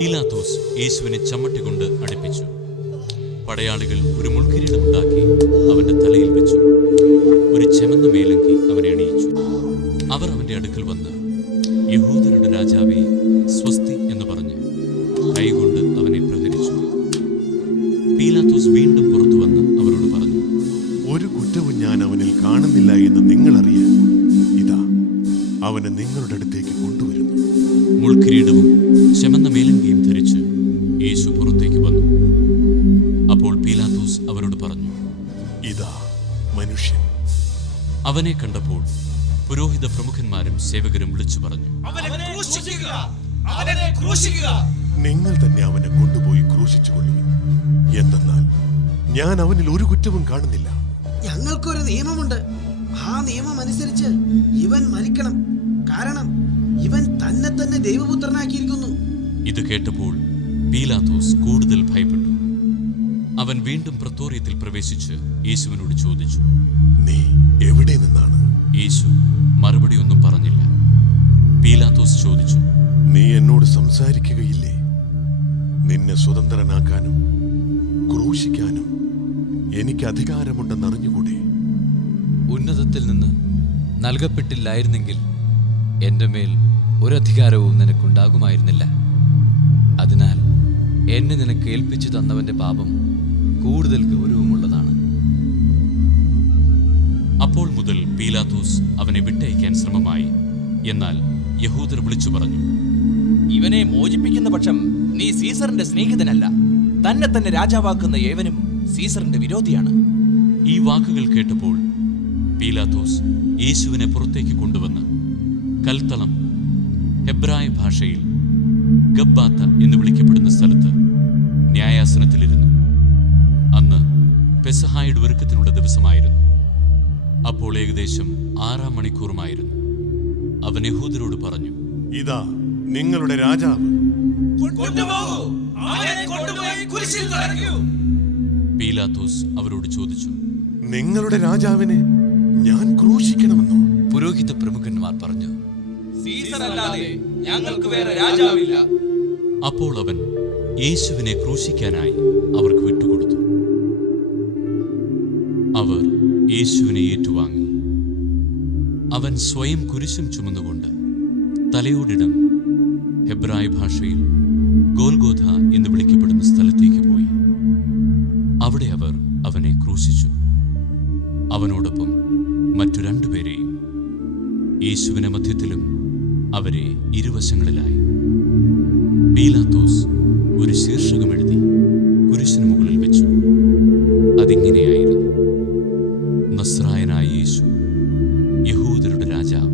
പീലാത്തോസ് യേശുവിനെ ചമ്മട്ടിക്കൊണ്ട് അടുപ്പിച്ചു. പടയാളികൾ ഒരു മുൾക്കിരീടമുണ്ടാക്കി അവന്റെ തലയിൽ വെച്ചു. ഒരു ചെമന്ന മേലങ്കി അവനെ അണിയിച്ചു. അവർ അവന്റെ അടുക്കൽ വന്ന് യഹൂദരുടെ രാജാവെ സ്വസ്തി എന്ന് പറഞ്ഞ് കൈകൊണ്ട് അവനെ പ്രഹരിച്ചു. പീലാത്തോസ് വീണ്ടും പുറത്തു വന്ന് അവരോട് പറഞ്ഞു ഒരു കുറ്റവും ഞാൻ അവനിൽ കാണുന്നില്ല എന്ന് നിങ്ങൾ അറിയാൻ ഇതാ അവനെ നിങ്ങളുടെ അടുത്തേക്ക് മുൾക്കിരീടവും ചെമന്ന മേലങ്കിയും ധരിച്ച് യേശു പുറത്തേക്ക് വന്നു. അപ്പോൾ പീലാത്തോസ് അവരോട് പറഞ്ഞു ഇതാ മനുഷ്യൻ. അവനെ കണ്ടപ്പോൾ പുരോഹിത പ്രമുഖന്മാരും സേവകരും വിളിച്ചു പറഞ്ഞു അവനെ ക്രൂശിക്കുക അവനെ ക്രൂശിക്കുക. നിങ്ങൾ തന്നെ അവനെ കൊണ്ടുപോയി ക്രൂശിച്ചു കൊള്ളുവിൻ എന്തെന്നാൽ ഞാൻ അവനിൽ ഒരു കുറ്റവും കാണുന്നില്ല. ഞങ്ങൾക്കൊരു നിയമമുണ്ട്. ആ നിയമം അനുസരിച്ച് ഇവൻ മരിക്കണം. കാരണം ഇവൻ തന്നെ തന്നെ ഇത് കേട്ടപ്പോൾ പീലാത്തോസ് കൂടുതൽ ഭയപ്പെട്ടു. അവൻ വീണ്ടും പ്രത്തോറിയത്തിൽ പ്രവേശിച്ച് യേശുവിനോട് ചോദിച്ചു നീ എവിടെ നിന്നാണ്? യേശു മറുപടി ഒന്നും പറഞ്ഞില്ല. പീലാത്തോസ് ചോദിച്ചു നീ എന്നോട് സംസാരിക്കുകയില്ലേ? നിന്നെ സ്വതന്ത്രനാക്കാനും ക്രൂശിക്കാനും എനിക്ക് അധികാരമുണ്ടെന്നറിഞ്ഞുകൂടെ ഉന്നതത്തിൽ നിന്ന് നൽകപ്പെട്ടില്ലായിരുന്നെങ്കിൽ എന്റെ മേൽ ഒരധികാരവും നിനക്കുണ്ടാകുമായിരുന്നില്ല. അതിനാൽ എന്നെ നിനക്ക് ഏൽപ്പിച്ചു തന്നവന്റെ പാപം കൂടുതൽ ഗൗരവമുള്ളതാണ്. അപ്പോൾ മുതൽ പീലാത്തോസ് അവനെ വിട്ടയക്കാൻ ശ്രമമായി. എന്നാൽ യഹൂദർ വിളിച്ചു പറഞ്ഞു ഇവനെ മോചിപ്പിക്കുന്ന പക്ഷം നീ സീസറിന്റെ സ്നേഹിതനല്ല. തന്നെ തന്നെ രാജാവാക്കുന്ന ഏവനും സീസറിന്റെ വിരോധിയാണ്. ഈ വാക്കുകൾ കേട്ടപ്പോൾ പീലാത്തോസ് യേശുവിനെ പുറത്തേക്ക് കൊണ്ടുവന്ന് കൽത്തളം ഹെബ്രായ ഭാഷയിൽ ഗബ്ബാത്ത എന്ന് വിളിക്കപ്പെടുന്ന സ്ഥലത്ത് ന്യായാസനത്തിലിരുന്നു. അന്ന് പെസഹായുടെ ഒരുക്കത്തിനുള്ള ദിവസമായിരുന്നു. അപ്പോൾ ഏകദേശം ആറാം മണിക്കൂറുമായിരുന്നു. അവൻ യഹൂദരോട് പറഞ്ഞു ഇതാ നിങ്ങളുടെ രാജാവ്. പീലാത്തോസ് അവരോട് ചോദിച്ചു നിങ്ങളുടെ രാജാവിനെ ഞാൻ ക്രൂശിക്കണമെന്നോ? പുരോഹിത പ്രമുഖന്മാർ പറഞ്ഞു സീസർ അല്ലാതെ ഞങ്ങൾക്ക് വേറെ രാജാവില്ല. അപ്പോൾ അവൻ യേശുവിനെ ക്രൂശിക്കാനായി അവർക്ക് വിട്ടുകൊടുത്തു. അവർ യേശുവിനെ ഏറ്റുവാങ്ങി. അവൻ സ്വയം കുരിശും ചുമന്നുകൊണ്ട് തലയോടിടം ഹെബ്രായ ഭാഷയിൽ ഗോൽഗോഥ എന്ന് വിളിക്കപ്പെടുന്ന സ്ഥലത്തേക്ക് പോയി. അവിടെ അവർ അവനെ ക്രൂശിച്ചു. അവനോടൊപ്പം മറ്റു രണ്ടുപേരെയും യേശുവിനെ മധ്യത്തിലും അവരെ ഇരുവശങ്ങളിലായി. പീലാത്തോസ് ഒരു ശീർഷകമെഴുതി കുരിശിനു മുകളിൽ വെച്ചു. അതിങ്ങനെയായിരുന്നു. നസ്രായനായ യേശു യഹൂദരുടെ രാജാവ്.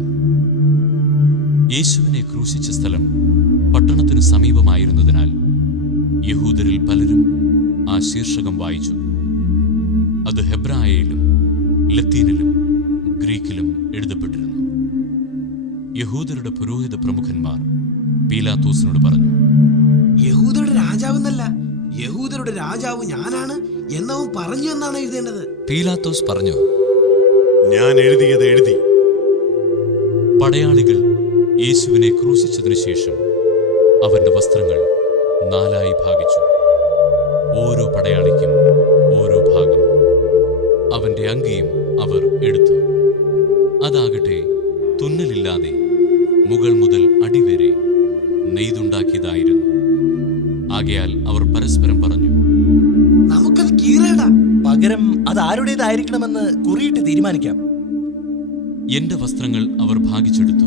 യേശുവിനെ ക്രൂശിച്ച സ്ഥലം പട്ടണത്തിന് സമീപമായിരുന്നതിനാൽ യഹൂദരിൽ പലരും ആ ശീർഷകം വായിച്ചു. അത് ഹെബ്രായയിലും ലത്തീനിലും ഗ്രീക്കിലും എഴുതപ്പെട്ടിരുന്നു. യഹൂദരുടെ പുരോഹിത പ്രമുഖന്മാർ പീലാത്തോസിനോട് പറഞ്ഞു യഹൂദരുടെ രാജാവെന്നല്ല യഹൂദരുടെ രാജാവ് ഞാനാണ് എന്നവൻ പറഞ്ഞു എന്നാണ് എഴുതേണ്ടത്. പീലാത്തോസ് പറഞ്ഞു ഞാൻ എഴുതിയത് എഴുതി. പടയാളികൾ യേശുവിനെ ക്രൂശിച്ചതിനു ശേഷം അവന്റെ വസ്ത്രങ്ങൾ നാലായി ഭാഗിച്ചു. ഓരോ പടയാളിക്കും ഓരോ ഭാഗം. അവന്റെ അങ്കിയും അവർ എടുത്തു. അതാകട്ടെ തുന്നലില്ലാതെ മുകൾ മുതൽ അടിവരെ നെയ്തുണ്ടാക്കിയതായിരുന്നു. ആകയാൽ അവർ പരസ്പരം പറഞ്ഞു നമുക്കത് കീറേടാ. പകരം അത് ആരുടേതായിരിക്കണമെന്ന് കുറിയിട്ട് തീരുമാനിക്കാം. എന്റെ വസ്ത്രങ്ങൾ അവർ ഭാഗിച്ചെടുത്തു.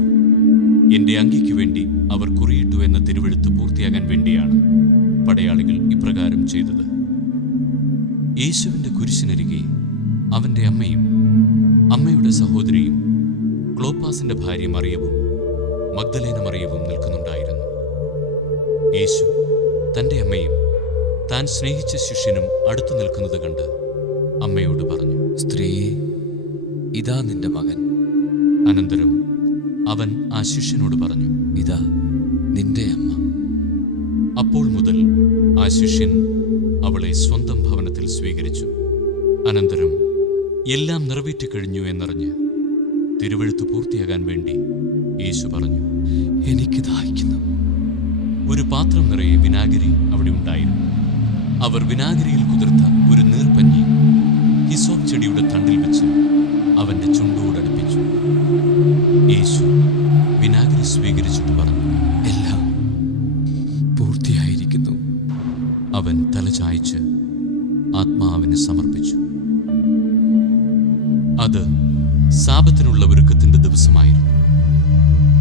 എന്റെ അങ്കിക്കു വേണ്ടി അവർ കുറിയിട്ടു എന്ന തിരുവെഴുത്ത് പൂർത്തിയാകാൻ വേണ്ടിയാണ് പടയാളികൾ ഇപ്രകാരം ചെയ്തത്. യേശുവിന്റെ കുരിശിനരികെ അവന്റെ അമ്മയും അമ്മയുടെ സഹോദരിയും ക്ലോപ്പാസിന്റെ ഭാര്യ മറിയവും മഗ്ദലേന മറിയവും നിൽക്കുന്നുണ്ടായിരുന്നു. യേശു തന്റെ അമ്മയും താൻ സ്നേഹിച്ച ശിഷ്യനും അടുത്തു നിൽക്കുന്നത് കണ്ട് അമ്മയോട് പറഞ്ഞു സ്ത്രീയെ ഇതാ നിന്റെ മകൻ. അനന്തരം അവൻ ആ ശിഷ്യനോട് പറഞ്ഞു ഇതാ നിന്റെ അമ്മ. അപ്പോൾ മുതൽ ആ ശിഷ്യൻ അവളെ സ്വന്തം ഭവനത്തിൽ സ്വീകരിച്ചു. അനന്തരം എല്ലാം നിറവേറ്റിക്കഴിഞ്ഞു എന്നറിഞ്ഞ് തിരുവഴുത്ത് പൂർത്തിയാകാൻ വേണ്ടി യേശു പറഞ്ഞു എനിക്ക് ദാഹിക്കുന്നു ഒരു പാത്രം നിറയെ വിനാ വിനാഗിരി അവിടെ ഉണ്ടായിരുന്നു. അവർ വിനാഗിരിയിൽ കുതിർത്ത ഒരു നീർപ്പഞ്ഞി ഹിസോപ്പ് ചെടിയുടെ തണ്ടിൽ വെച്ച് അവന്റെ ചുണ്ടോടടുപ്പിച്ചു യേശു വിനാഗിരി സ്വീകരിച്ചിട്ട് പറഞ്ഞു എല്ലാം പൂർത്തിയായിരിക്കുന്നു. അവൻ തലചായ്ച്ച് ആത്മാവിനെ സമർപ്പിച്ചു. അത് സാപത്തിനുള്ള ഒരുക്കത്തിന്റെ ദിവസമായിരുന്നു.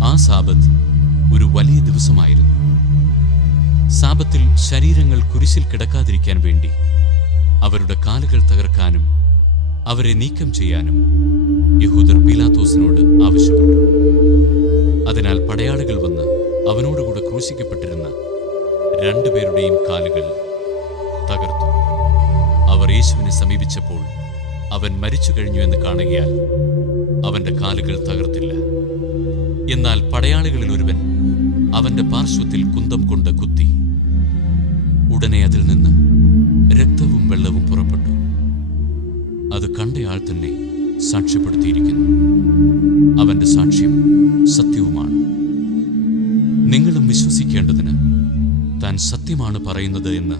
ആ സാപത്ത് ഒരു വലിയ ദിവസമായിരുന്നു. സാപത്തിൽ ശരീരങ്ങൾ കുരിശിൽ കിടക്കാതിരിക്കാൻ വേണ്ടി അവരുടെ കാലുകൾ തകർക്കാനും അവരെ നീക്കം ചെയ്യാനും യഹൂദർ പീലാത്തോസിനോട് ആവശ്യപ്പെട്ടു. അതിനാൽ പടയാളികൾ വന്ന് അവനോടുകൂടെ ക്രൂശിക്കപ്പെട്ടിരുന്ന രണ്ടുപേരുടെയും കാലുകൾ തകർത്തു. അവർ യേശുവിനെ സമീപിച്ചപ്പോൾ അവൻ മരിച്ചു കഴിഞ്ഞു എന്ന് കാണുകയാൽ അവന്റെ കാലുകൾ തകർത്തില്ല. എന്നാൽ പടയാളികളിൽ ഒരുവൻ അവന്റെ പാർശ്വത്തിൽ കുന്തം കൊണ്ട് കുത്തി ഉടനെ അതിൽ നിന്ന് രക്തവും വെള്ളവും പുറപ്പെട്ടു. അത് കണ്ടയാൾ തന്നെ സാക്ഷ്യപ്പെടുത്തിയിരിക്കുന്നു. അവന്റെ സാക്ഷ്യം സത്യവുമാണ്. നിങ്ങളും വിശ്വസിക്കേണ്ടതിന് താൻ സത്യമാണ് പറയുന്നത് എന്ന്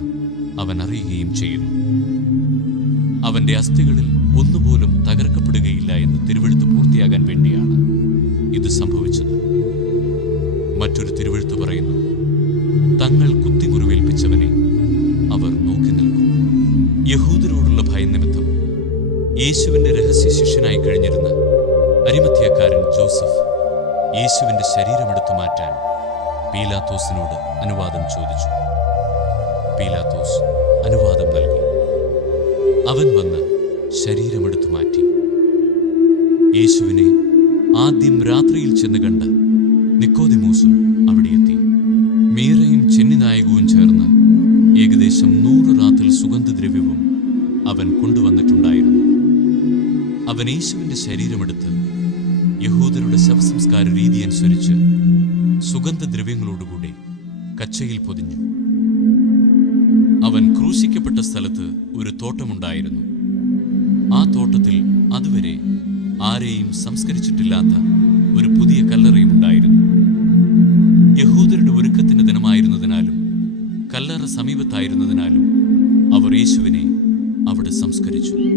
അവൻ അറിയുകയും ചെയ്യുന്നു. അവന്റെ അസ്ഥികളിൽ ഒന്നുപോലും തകർക്കപ്പെടുകയില്ല എന്ന് തിരുവഴുത്ത് പൂർത്തിയാകാൻ വേണ്ടിയാണ് ഇത് സംഭവിച്ചത്. മറ്റൊരു തിരുവഴുത്ത് പറയുന്നു. യേശുവിന്റെ രഹസ്യ ശിഷ്യനായി കഴിഞ്ഞിരുന്ന അരിമധ്യക്കാരൻ ജോസഫ് യേശുവിന്റെ ശരീരമെടുത്തു മാറ്റാൻ പീലാത്തോസിനോട് അനുവാദം ചോദിച്ചു. പീലാത്തോസ് അനുവാദം നൽകി. അവൻ വന്ന് ശരീരമെടുത്തു മാറ്റി. യേശുവിനെ ആദ്യം രാത്രിയിൽ ചെന്ന് കണ്ട നിക്കോദിമൂസും അവിടെ എത്തി. മീറയും ചെന്നിനായകവും ചേർന്ന് ഏകദേശം നൂറ് റാത്തിൽ സുഗന്ധദ്രവ്യവും അവൻ യേശുവിന്റെ ശരീരമെടുത്ത് യഹൂദരുടെ ശവസംസ്കാര രീതി അനുസരിച്ച് സുഗന്ധദ്രവ്യങ്ങളോടുകൂടി കച്ചയിൽ പൊതിഞ്ഞു. അവൻ ക്രൂശിക്കപ്പെട്ട സ്ഥലത്ത് ഒരു തോട്ടമുണ്ടായിരുന്നു. ആ തോട്ടത്തിൽ അതുവരെ ആരെയും സംസ്കരിച്ചിട്ടില്ലാത്ത ഒരു പുതിയ കല്ലറയും ഉണ്ടായിരുന്നു. യഹൂദരുടെ ഒരുക്കത്തിന്റെ ദിനമായിരുന്നതിനാലും കല്ലറ സമീപത്തായിരുന്നതിനാലും അവർ യേശുവിനെ അവിടെ സംസ്കരിച്ചു.